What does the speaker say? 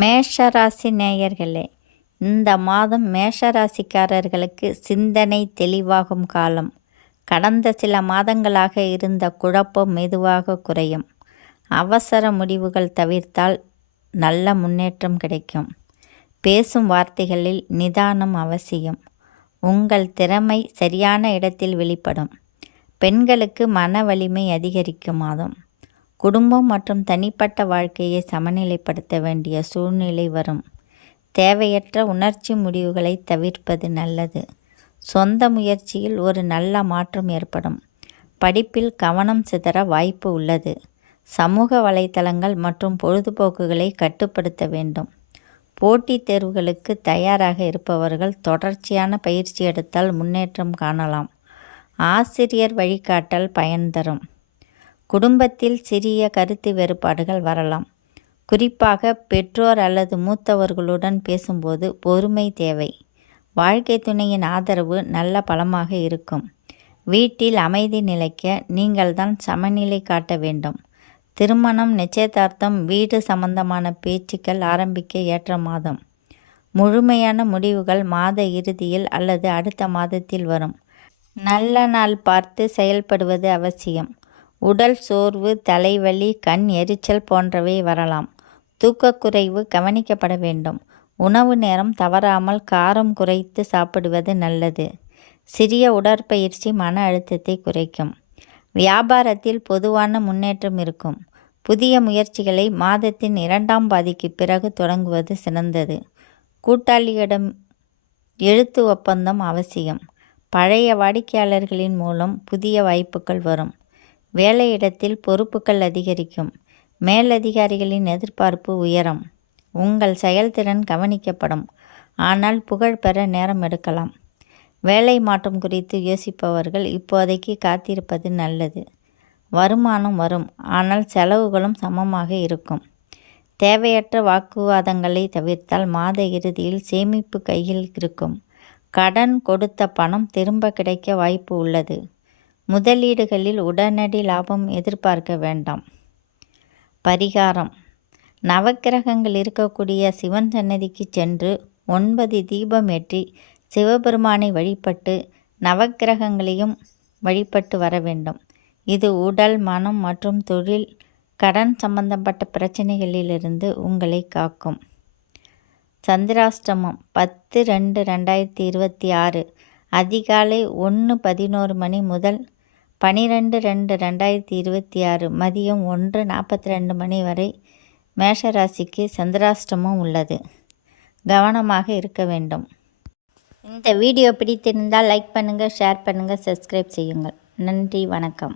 மேஷராசி நேயர்களே இந்த மாதம் மேஷராசிக்காரர்களுக்கு சிந்தனை தெளிவாகும் காலம். கடந்த சில மாதங்களாக இருந்த குழப்பம் மெதுவாக குறையும். அவசர முடிவுகள் தவிர்த்தால் நல்ல முன்னேற்றம் கிடைக்கும். பேசும் வார்த்தைகளில் நிதானம் அவசியம். உங்கள் திறமை சரியான இடத்தில் வெளிப்படும். பெண்களுக்கு மன வலிமை அதிகரிக்கும் மாதம். குடும்பம் மற்றும் தனிப்பட்ட வாழ்க்கையை சமநிலைப்படுத்த வேண்டிய சூழ்நிலை வரும். தேவையற்ற உணர்ச்சி முடிவுகளை தவிர்ப்பது நல்லது. சொந்த முயற்சியில் ஒரு நல்ல மாற்றம் ஏற்படும். படிப்பில் கவனம் சிதற வாய்ப்பு உள்ளது. சமூக வலைத்தளங்கள் மற்றும் பொழுதுபோக்குகளை கட்டுப்படுத்த வேண்டும். போட்டித் தேர்வுகளுக்கு தயாராக இருப்பவர்கள் தொடர்ச்சியான பயிற்சி எடுத்தால் முன்னேற்றம் காணலாம். ஆசிரியர் வழிகாட்டல் பயன் தரும். குடும்பத்தில் சிறிய கருத்து வேறுபாடுகள் வரலாம். குறிப்பாக பெற்றோர் அல்லது மூத்தவர்களுடன் பேசும்போது பொறுமை தேவை. வாழ்க்கை துணையின் ஆதரவு நல்ல பலமாக இருக்கும். வீட்டில் அமைதி நிலைக்க நீங்கள்தான் சமநிலை காட்ட வேண்டும். திருமணம் நிச்சயதார்த்தம் வீடு சம்பந்தமான பேச்சுக்கள் ஆரம்பிக்க ஏற்ற மாதம். முழுமையான முடிவுகள் மாத இறுதியில் அல்லது அடுத்த மாதத்தில் வரும். நல்ல நாள் பார்த்து செயல்படுவது அவசியம். உடல் சோர்வு தலைவலி கண் எரிச்சல் போன்றவை வரலாம். தூக்கக்குறைவு கவனிக்கப்பட வேண்டும். உணவு நேரம் தவறாமல் காரம் குறைத்து சாப்பிடுவது நல்லது. சிறிய உடற்பயிற்சி மன அழுத்தத்தை குறைக்கும். வியாபாரத்தில் பொதுவான முன்னேற்றம் இருக்கும். புதிய முயற்சிகளை மாதத்தின் இரண்டாம் பாதிக்கு பிறகு தொடங்குவது சிறந்தது. கூட்டாளியிடம் எழுத்து ஒப்பந்தம் அவசியம். பழைய வாடிக்கையாளர்களின் மூலம் புதிய வாய்ப்புகள் வரும். வேலையிடத்தில் பொறுப்புகள் அதிகரிக்கும். மேலதிகாரிகளின் எதிர்பார்ப்பு உயரும். உங்கள் செயல்திறன் கவனிக்கப்படும். ஆனால் புகழ் பெற நேரம் எடுக்கலாம். வேலை மாற்றம் குறித்து யோசிப்பவர்கள் இப்போதைக்கு காத்திருப்பது நல்லது. வருமானம் வரும். ஆனால் செலவுகளும் சமமாக இருக்கும். தேவையற்ற வாக்குவாதங்களை தவிர்த்தால் மாத இறுதியில் சேமிப்பு கையில் இருக்கும். கடன் கொடுத்த பணம் திரும்ப கிடைக்க வாய்ப்பு உள்ளது. முதலீடுகளில் உடனடி லாபம் எதிர்பார்க்க வேண்டாம். பரிகாரம். நவக்கிரகங்கள் இருக்கக்கூடிய சிவன் சன்னதிக்கு சென்று ஒன்பது தீபம் ஏற்றி சிவபெருமானை வழிபட்டு நவக்கிரகங்களையும் வழிபட்டு வர வேண்டும். இது உடல் மனம் மற்றும் தொழில் கடன் சம்பந்தப்பட்ட பிரச்சனைகளிலிருந்து உங்களை காக்கும். சந்திராஷ்டமம் பத்து ரெண்டு ரெண்டாயிரத்தி இருபத்தி ஆறு அதிகாலை ஒன்று பதினோரு மணி முதல் பனிரெண்டு ரெண்டு ரெண்டாயிரத்தி இருபத்தி ஆறு மதியம் ஒன்று நாற்பத்தி ரெண்டு மணி வரை மேஷராசிக்கு சந்திராஷ்டமும் உள்ளது. கவனமாக இருக்க வேண்டும். இந்த வீடியோ பிடித்திருந்தால் லைக் பண்ணுங்கள் ஷேர் பண்ணுங்கள் சப்ஸ்கிரைப் செய்யுங்கள். நன்றி வணக்கம்.